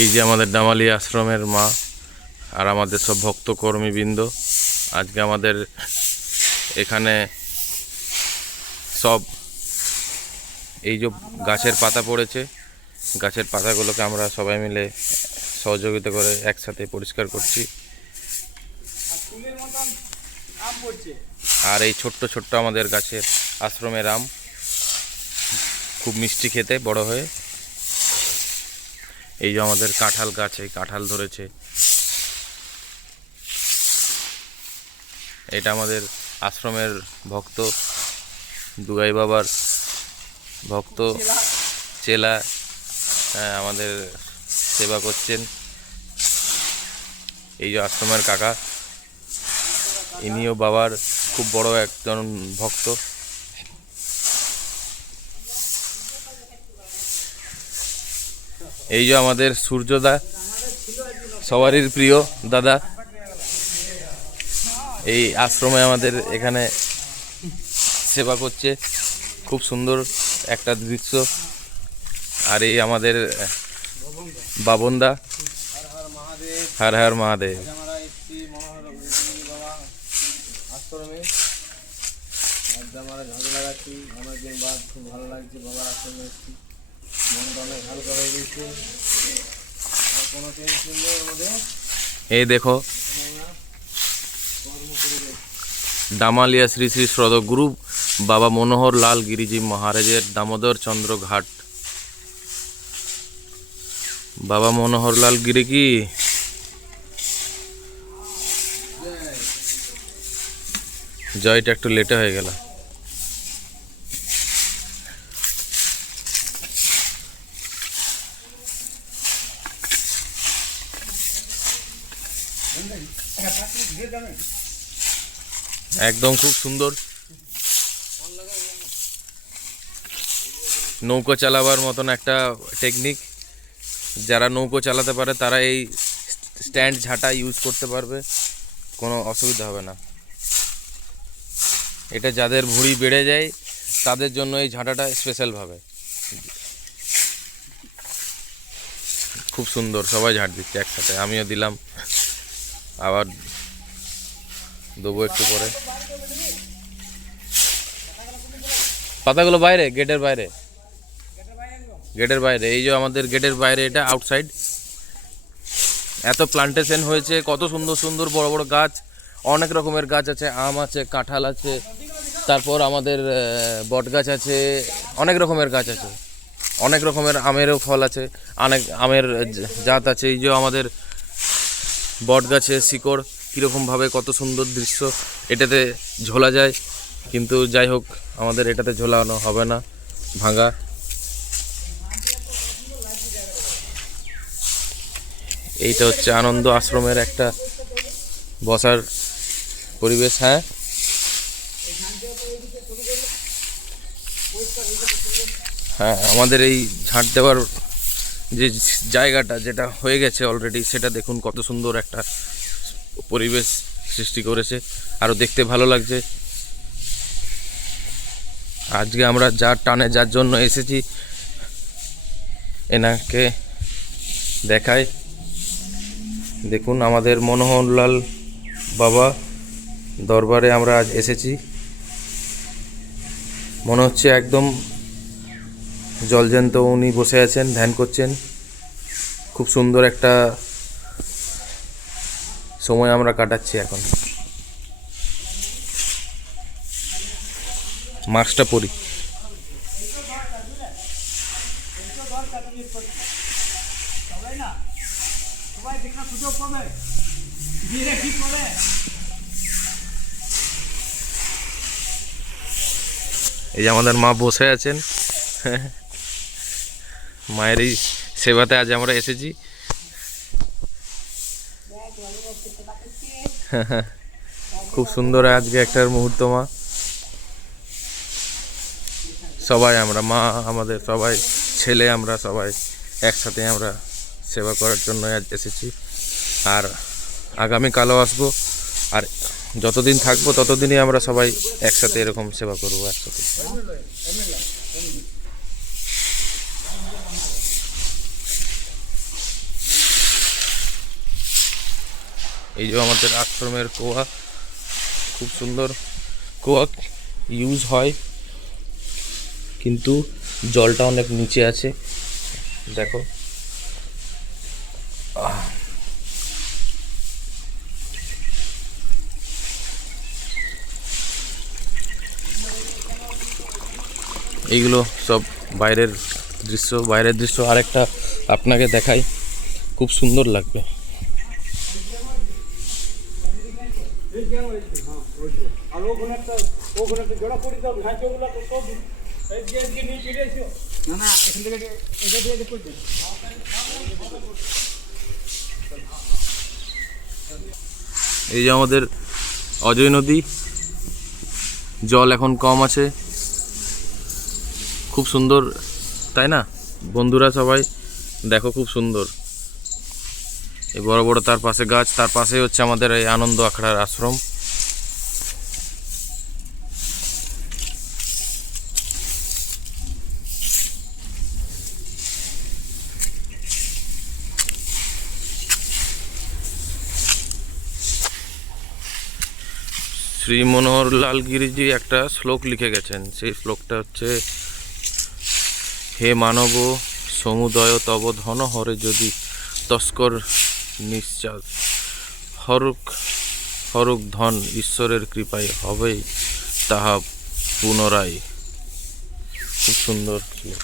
এই যে আমাদের ডামালি আশ্রমের মা আর আমাদের সব ভক্ত কর্মীবৃন্দ, আজকে আমাদের এখানে সব এই যে গাছের পাতা পড়েছে, গাছের পাতাগুলোকে আমরা সবাই মিলে সহযোগিতা করে একসাথে পরিষ্কার করছি। আর এই ছোট্ট ছোট্ট আমাদের গাছের আশ্রমের আম খুব মিষ্টি খেতে, বড় হয়ে। এই যে আমাদের কাঁঠাল গাছ, এই কাঁঠাল ধরেছে। এটা আমাদের আশ্রমের ভক্ত, দুগাই বাবার ভক্ত চেলা, আমাদের সেবা করছেন। এই যে আশ্রমের কাকা, ইনিও বাবার খুব বড় একজন ভক্ত। এই যে আমাদের সূর্যদা, সবারই প্রিয় দাদা, এই আশ্রমে আমাদের এখানে সেবা করছে। খুব সুন্দর একটা দৃশ্য। আর এই আমাদের বাবনদা, হর হর মহাদেব। খুব ভালো লাগছে, বাবার আশ্রমে এসেছি, মনটা অনেক হালকা হয়ে গেছে, আর কোনো টেনশন নেই আমাদের। এই দেখো ডামালিয়া শ্রী শ্রী সদগুরু বাবা মনোহর লাল গিরিজি মহারাজের দামোদর চন্দ্র ঘাট। বাবা মনোহর লাল গিরি কি জয়টা একটু লেটে হয়ে গেল। একদম খুব সুন্দর নৌকো চালাবার মতন একটা টেকনিক। যারা নৌকো চালাতে পারে তারা এই স্ট্যান্ড ঝাঁটা ইউজ করতে পারবে, কোনো অসুবিধা হবে না। এটা যাদের ভুঁড়ি বেড়ে যায় তাদের জন্য এই ঝাঁটাটা স্পেশালভাবে। খুব সুন্দর, সবাই ঝাঁট দিচ্ছে একসাথে, আমিও দিলাম, আবার দেবো একটু পরে। পাতাগুলো বাইরে, গেটের বাইরে, গেটের বাইরে। এই যে আমাদের গেটের বাইরে, এটা আউটসাইড। এত প্লান্টেশন হয়েছে, কত সুন্দর সুন্দর বড় বড় গাছ, অনেক রকমের গাছ আছে। আম আছে, কাঁঠাল আছে, তারপর আমাদের বট গাছ আছে, অনেক রকমের গাছ আছে, অনেক রকমের আমেরও ফল আছে, অনেক আমের জাত আছে। এই যে আমাদের বট গাছে শিকড় কীরকমভাবে, কত সুন্দর দৃশ্য। এটাতে ঝোলা যায়, কিন্তু যাই হোক আমাদের এটাতে ঝোলানো হবে না, ভাঙা। এইটা হচ্ছে আনন্দ আশ্রমের একটা বসার পরিবেশ। হ্যাঁ, হ্যাঁ, আমাদের এই ঝাঁট দেওয়ার যে জায়গাটা, যেটা হয়ে গেছে অলরেডি, সেটা দেখুন কত সুন্দর একটা পরিবেশ সৃষ্টি করেছে, আরও দেখতে ভালো লাগছে। আজকে আমরা যার টানে, যার জন্য এসেছি, এনাকে দেখায়। দেখুন আমাদের মনোহরলাল বাবা দরবারে আমরা আজ এসেছি। মনে হচ্ছে একদম জলজ্যান্ত উনি বসে আছেন, ধ্যান করছেন। খুব সুন্দর একটা সময় আমরা কাটাচ্ছি এখন। মাস্কটা পরি। এই যে আমাদের মা বসে আছেন, মায়ের এই সেবাতে আজ আমরা এসেছি। খুব সুন্দর আজকে একটা মুহূর্ত। মা সবাই, আমরা মা, আমাদের সবাই ছেলে, আমরা সবাই একসাথে আমরা সেবা করার জন্য আজ এসেছি। আর আগামীকালও আসবো, আর যতদিন থাকবো ততদিনই আমরা সবাই একসাথে এরকম সেবা করবো একসাথে। এই যে আমাদের আশ্রমের কুয়া, খুব সুন্দর কুয়া ইউজ হয়, কিন্তু জলটা অনেক নিচে আছে, দেখো। এইগুলো সব বাইরের দৃশ্য আরেকটা আপনাকে দেখাই, খুব সুন্দর লাগবে। এই যে আমাদের অজয় নদী, জল এখন কম আছে, খুব সুন্দর, তাই না বন্ধুরা? সবাই দেখো, খুব সুন্দর। এই বড় বড় তার পাশে গাছ, তার পাশে হচ্ছে আমাদের এই আনন্দ আখড়ার আশ্রম। শ্রী মনোহর লাল গিরিজি একটা শ্লোক লিখে গেছেন, সেই শ্লোকটা হচ্ছে, হে মানব সমুদয় তব ধন হরে যদি তস্কর নিশ্চাস হরুক হরুক ধন ঈশ্বরের কৃপায় হবেই তাহা পুনরায়। খুব সুন্দর শ্লোক।